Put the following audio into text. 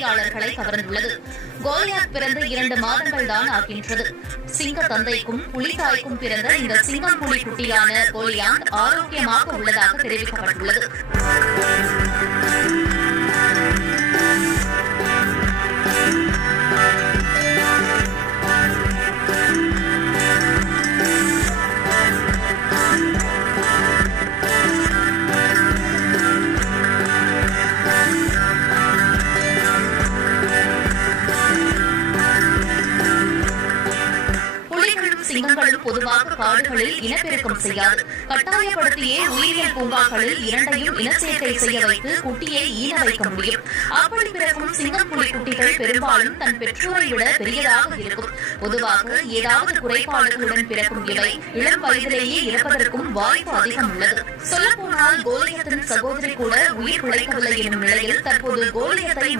பார்வையாளர்களை கவர்ந்துள்ளது. கோலியாத் பிறந்த 2 மாதங்கள் தான் ஆகின்றது. சிங்க தந்தைக்கும் புலித்தாய்க்கும் பிறந்த இந்த சிங்கம் புலி குட்டியான கோலியாத் ஆரோக்கியமாக உள்ளதாக தெரிவிக்கப்பட்டுள்ளது. சிங்கங்களும் பொதுவாக காடுகளில் இனப்பெருக்கம் செய்யாது. கட்டாயப்படுத்தியே உயிரியல் பூங்காக்களில் 2ஐயும் இனச்சேர்க்கை செய்ய வைத்து குட்டியை ஈன வைக்க முடியும். அப்படி பிறக்கும் சிங்கம் புலி குட்டிகள் பெரும்பாலும் தன் பெற்றோரை விட பெரியதாக இருக்கும். பொதுவாக ஏதாவது குறைபாடுகளுடன் பிறக்கும் இவை இளம் வயதிலேயே இறப்பதற்கும் வாய்ப்பு அதிகம் உள்ளது. சொல்லப்போனால் கோலியத்தின் சகோதரி கூட உயிர் பிழைக்கவில்லை எனும் நிலையில் தற்போது கோலியத்தை